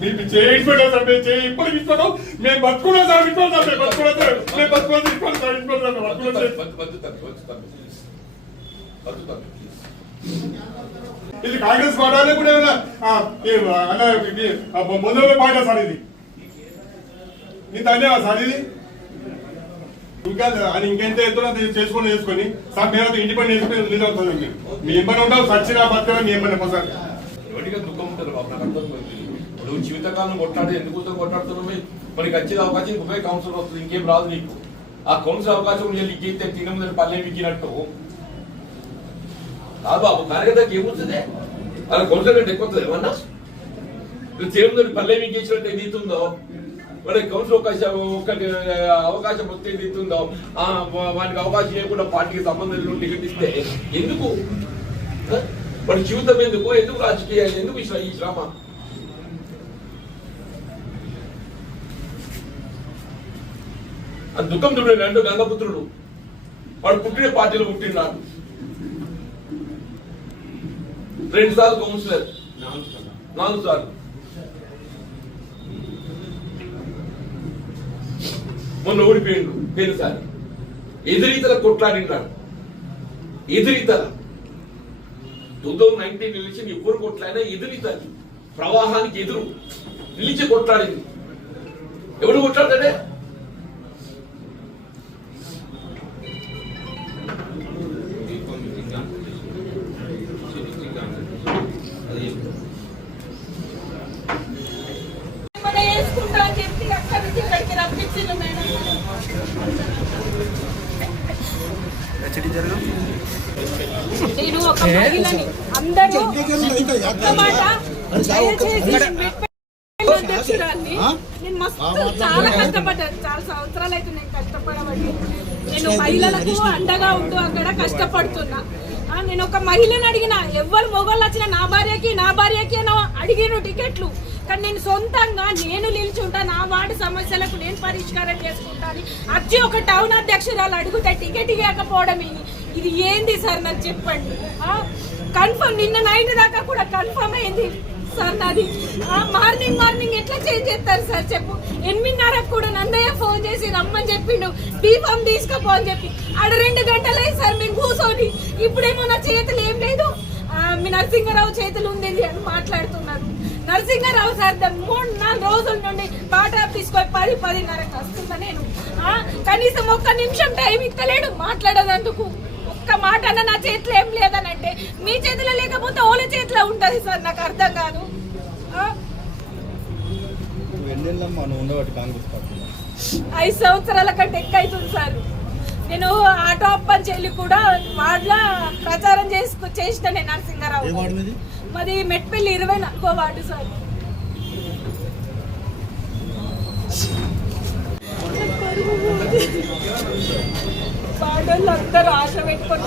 మీకు చేయించుకోవడం సార్ మేము చేయి ఇప్పుడు ఇస్తున్నాం మేము బతుకున్నాం సార్ ఇస్తున్నాం సార్ మేము బతుకున్నాం మేము బతుకున్నాం ఇస్తున్నాం సార్ ఇది కాంగ్రెస్ పార్టీ కూడా మొదలు పాట సార్ ఇది ఇంత అన్యావా సార్ ఇది ఇంకా అని ఇంకెంత ఎత్తున చేసుకొని సార్ మేము ఇండిపెండెంట్ చేసుకుని రిలీజ్ అవుతుంది మీ ఇబ్బంది ఉంటావు సచ్చినా బతుకున్నా మీ ఇబ్బంది సార్ ఎవరిగా దుఃఖం ఉంటారు బాబు నాకు అర్థమైంది ఇప్పుడు జీవితకాలం కొట్లాడే ఎందుకు కొట్లాడుతున్నావు మనకి వచ్చేది అవకాశం ఇంకొక కౌన్సిల్ వస్తుంది ఇంకేం రాదు నీకు ఆ కౌన్సిల్ అవకాశం నీకు అయితే తినముందని పల్లె మిగినట్టు కాదు బాబు కార్యకర్తకి ఏమవుతుంది అలా కౌన్సిల్ కంటే ఎక్కువ వస్తుంది ఏమన్నా తినముందని పల్లె మిగించినట్టు ఏది ఇస్తుందో మనకి కౌన్సిల్ అవకాశం వస్తే ఏది ఇస్తుందో వానికి అవకాశం లేకుండా పార్టీకి సంబంధం టికెట్ ఇస్తే ఎందుకు వాడి జీవితం ఎందుకు రాజకీయాలు ఎందుకు ఈ శ్రమ ఆ దుఃఖం చూడండి అంటే గంగపుత్రుడు వాడు పుట్టిన పార్టీలో పుట్టినాడు 2 సార్లు కౌన్సిలర్ 4 సార్లు మొన్న ఓడిపోయిండు పేరుసారి ఎదురీతల కొట్లాడినాడు ఎదురీతల 2019 ఎలక్షన్ ఎవరు కొట్లాడినా ఎదురీతది ప్రవాహానికి ఎదురు నిలిచి కొట్లాడింది ఎవడు కొట్లాడతాడే నేను ఒక మహిళని అందరూ అధ్యక్షురాన్ని నేను మస్తు చాలా కష్టపడ్డాను చాలా సంవత్సరాలు అయితే నేను కష్టపడబట్టి నేను మహిళలకు అండగా ఉంటూ అక్కడ కష్టపడుతున్నా నేను ఒక మహిళను అడిగిన ఎవరు మొగోళ్ళు వచ్చినా నా భార్యకి అని అడిగిన టికెట్లు కానీ నేను సొంతంగా నేను నిల్చుంటా నా వార్డు సమస్యలకు నేను పరిష్కారం చేసుకుంటాను వచ్చి ఒక టౌన్ అధ్యక్షురాలు అడిగితే టికెట్ ఇవ్వకపోవడం ఇది ఏంది సార్ నాకు చెప్పండి కన్ఫర్మ్ నిన్న నైట్ దాకా కూడా కన్ఫర్మ్ అయింది సార్ నాది మార్నింగ్ ఎట్లా చేంజ్ చేస్తారు సార్ చెప్పు 8:30 కూడా నన్నయ్య ఫోన్ చేసి రమ్మని చెప్పిండు బీఫామ్ తీసుకోపో అని చెప్పి ఆడ 2 గంటలే సార్ మేము కూర్చొని ఇప్పుడేమో నా చేతులు ఏం లేదు మీ నరసింహారావు చేతులు ఉంది అని మాట్లాడుతున్నారు నరసింహారావు సార్ 3-4 రోజుల నుండి పాట తీసుకొని 10-10:30 వస్తుందా నేను కనీసం ఒక్క నిమిషం టైం ఇస్తలేడు మాట్లాడేందుకు ఒక్క మాట అన్న నా చేతిలో ఏం లేదని అంటే మీ చేతిలో లేకపోతే ఓల చేతిలో ఉంటది సార్ నాకు అర్థం కాదు 5 సంవత్సరాల కంటే ఎక్కువ అవుతుంది సార్ నేను ఆటో అప్పని చెల్లి కూడా వార్డులో ప్రచారం చేసిన నేను నరసింహారావు మాది మెట్పల్లి 24వ వార్డు సార్ వార్డుల్లో అందరూ ఆశ పెట్టుకొని